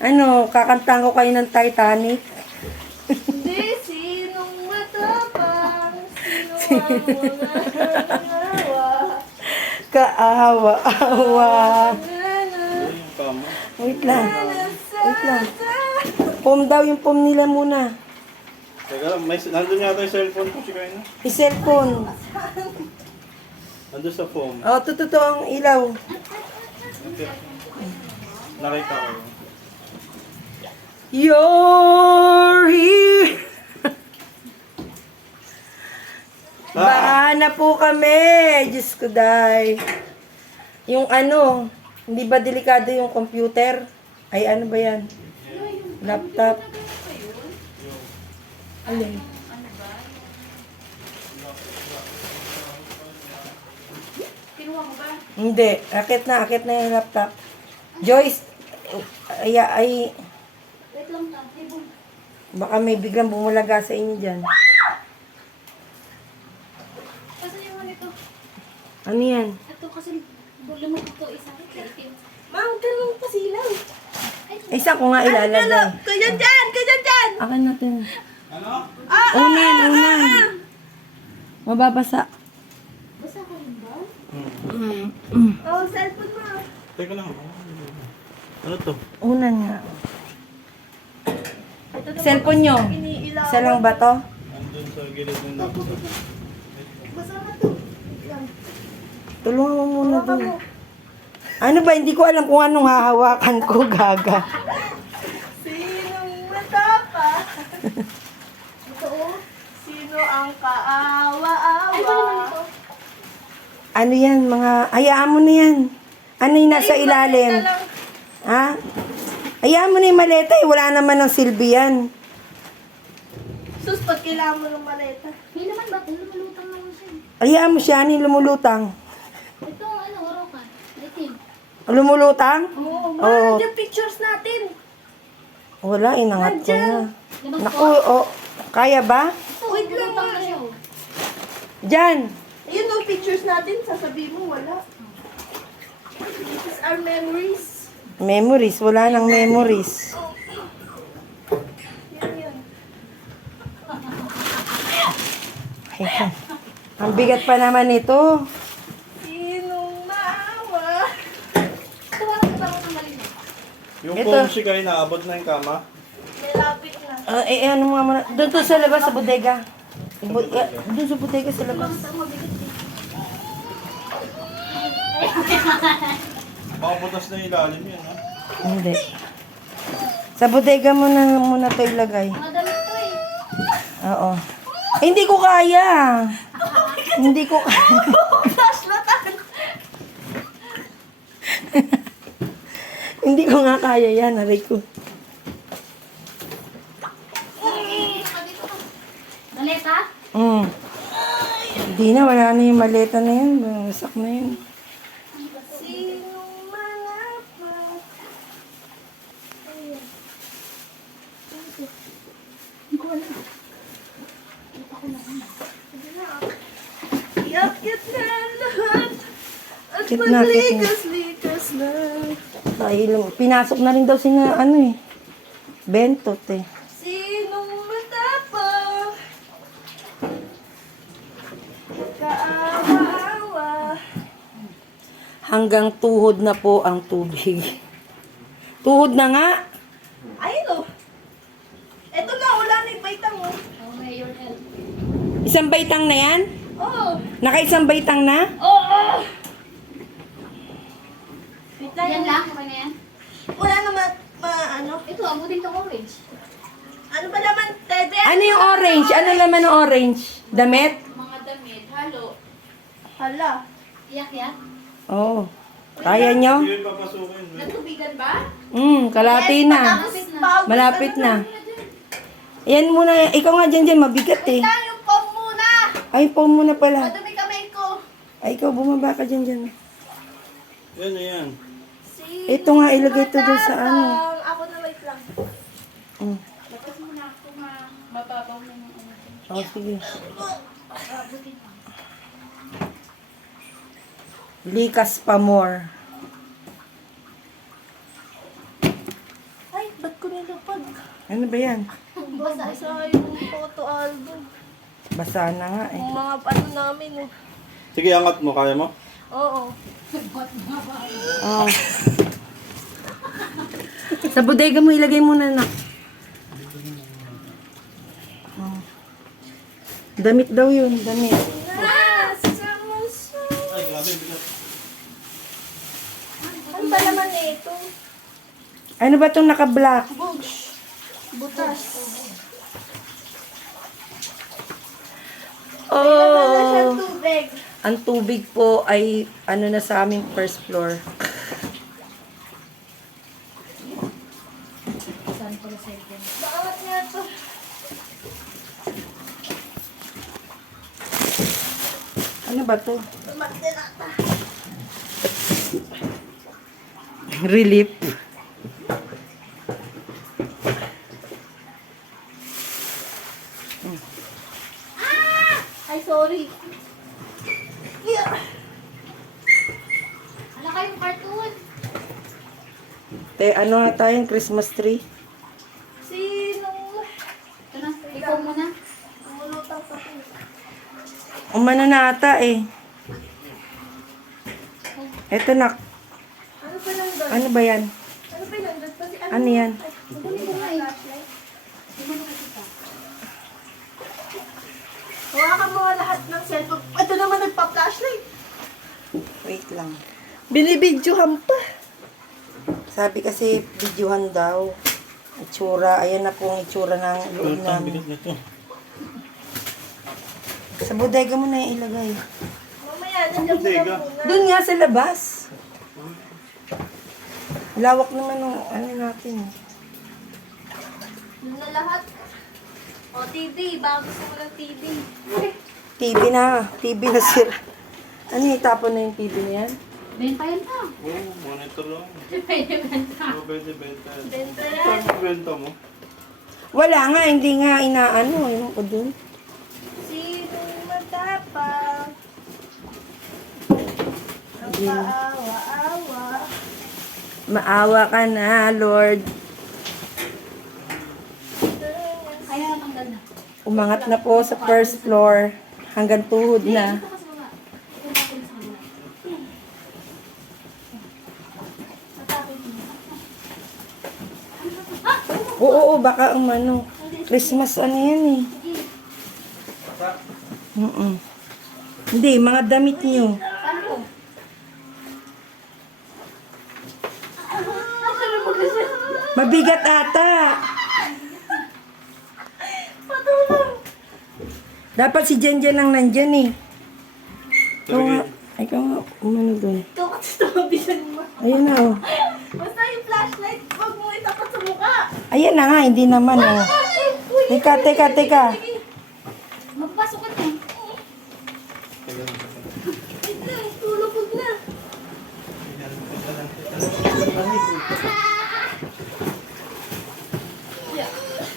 Ano, kakantahan ko kayo ng Titanic. Hindi, sinong matapang? Sino ang mangangawa? Kaawa-awa. Yung kama. Wait lang. Wait lang. Pom daw yung pom nila muna. Teka lang, nandun yata yung cellphone ko, si Kaina. I-cellphone. Nandun sa phone. Oh, tututo ang ilaw. Okay. Nakita ko. You're here. Baka na po kami. Diyos ko, day. Yung ano, hindi ba delikado yung computer? Ay, ano ba yan? Laptop. Alin? Kinuha mo ba? Hindi. Akit na yung laptop. Joyce, ay, Wait lang ta. Ibon. baka may biglang bumulaga sa inyo dyan. Kasi yung ano ito? Ano yan? Ito kasi lumot ito isa. Itim. Ma'am, ganun pa silaw. Isa ko nga ilalagay. Kaya dyan! Kaya dyan! Akin natin. Ano? Unan. Mababasa. Basta ko rin ba? Oh, cellphone mo. Teka lang. Ano to? Unan nga. Cellphone nyo. Iniilaw. Isa lang ba to? Nandun sa gilid ng laptop. Basta na to. Yan. Tulungan mo muna Hawakan dun. mo. Ano ba? Hindi ko alam kung anong hahawakan ko, gaga. Sinong matapang? Ito oh. Sino ang Ay, kaawa-awa? ito naman ito. Ano yan, mga... Hayaan mo na yan. Ano yung nasa ilalim? Maleta lang. Ha? Hayaan mo na yung maleta eh. Wala naman ng silbi yan. Sus, pag kailangan mo ng maleta. May naman ba? Lumulutang naman siya. Hayaan mo siya, ano yung lumulutang? Ito ano, orokan. Itim. Lumulutang? Oo, Oo. yung pictures natin. Wala, inangat ko na. Labas Naku, oh, kaya ba? Ito, Wait lang, lumulutang na siya oh. Diyan. Ayun yung pictures natin, sasabihin mo, wala. This is our memories. Memories, wala nang memories. Yan, yan. Ay, ang bigat pa naman ito. Sinong maawa? Ito parang parang ng mali. Yung Ito. phone si Kaina, abot na yung kama. May lapit na. Ano nga muna. Doon to sa labas, sa bodega. Doon sa bodega sa labas. Basta mabigat eh. Baka butas na yung ilalim yan, ha? Hindi. Sa bodega mo na muna to ilagay. Mga damit to eh. Oo. Eh, hindi ko kaya. Hindi ko kaya. Flashlight! Hindi ko nga kaya yan, aray ko. Maleta? Hindi na, wala na yung maleta na yun. Wasak na yun. Sinong malapit? Yak-yak na lahat. At Kit na. maglikas-likas na. Dahil pinasok na rin daw sina, ano eh. Bentot eh. Sinong matapang? Kaawa-awa. Hanggang tuhod na po ang tubig. Tuhod na nga. Ayun o. Eto na, wala na yung baitang o. Oh, Mayor L. Isang baitang na yan? Oo. Naka-isang baitang na? Oo. Wait lang. Yan lang, okay na yan. Wala naman, ano. Ito, abutin tong orange. Ano ba naman, Tede? Ano yung orange? Ano laman ng orange? Damit? Mga damit, halo. Hala. Iyak-yak. Oo. Kaya nyo? Hindi yung papasukin. Nagtubigan ba? Kalati na. Malapit na. Malapit na. Yan muna. Ikaw nga dyan, mabigat eh. Tayo yung pom muna. Ay, pom muna pala. Madumi kamay ko. Ay, ikaw bumaba ka dyan. Yan na yan. Ito nga, ilagay ito doon sa ano. Ako na wait lang. Lapit mo na ako mababaw na yung ano. Oh, sige. Abutin mo. Likas pa more. Ay, nilapag. Ano ba yan? Basa yung photo album. Basa na nga eh. Yung mga ano namin, oh. Sige, angat mo. Kaya mo? Oo. Oh. Sa bodega mo, ilagay muna na. Oh. Damit daw yun, damit. Yes! Samus! Ay, grabe. Bigat. Ano ba naman ito? Ano ba itong naka-black? Bugs. Butas. Ano siya Oh! tubig? Ang tubig po ay ano na sa aming first floor. Baangat nga ito. Ano ba to? Magdalata. Relief. Ay, sorry. Yeah. Wala kayong cartoon. Te, ano nga tayong Christmas tree? Sinong Ito na, ikaw muna. umulutang pa ko? Umano na ata eh. Eto na. Ano pa lang doon? Ano ba yan? Ano pa lang doon? Kasi Ano yan? Magaling ko nga eh. Hawakan mo nga lahat ng cellphone. Ito naman nagpa-flashlight. Wait lang. Binibidyohan pa. Sabi kasi videohan daw. Itsura. Ayan na po ang itsura ng loob Ito, ang bigat namin. nito. Sa bodega mo na yung ilagay. Mamaya, nandiyan mo Bodega. lang muna. Doon nga sa labas. Lawak naman ng ano natin. Doon na lahat. O, TV. Baka gusto mo ng TV. TV na. TV na sira. Ano yung tapon na yung TV na yan? Benta yan na. Oo, monitor lang. Pwede benta. Oo, pwede benta. Benta Ito yan. ang benta mo. Wala nga. Hindi nga inaano. Yung ko dun. Sinong matapang? Ang paawa-awa. Maawa ka na, Lord. Kaya tanggal na. Umangat na po sa first floor. Hanggang tuhod na. Ito kasi mga. Ito natin sa kanila. Oo, baka ang ano. Christmas ano yan eh. Hindi, mga damit nyo. Ano? Mabigat ata. Patulong! Dapat si Jenjen ang nandyan eh. Ikaw nga, ikaw nga, umano doon. Ito kasi tumabisan mo. Ayun na oh. Basta yung flashlight, wag mo itapat sa mukha. Ayan na nga, hindi naman oh. Teka, teka, teka. Magpasok ka na eh. Wait lang, tulog na.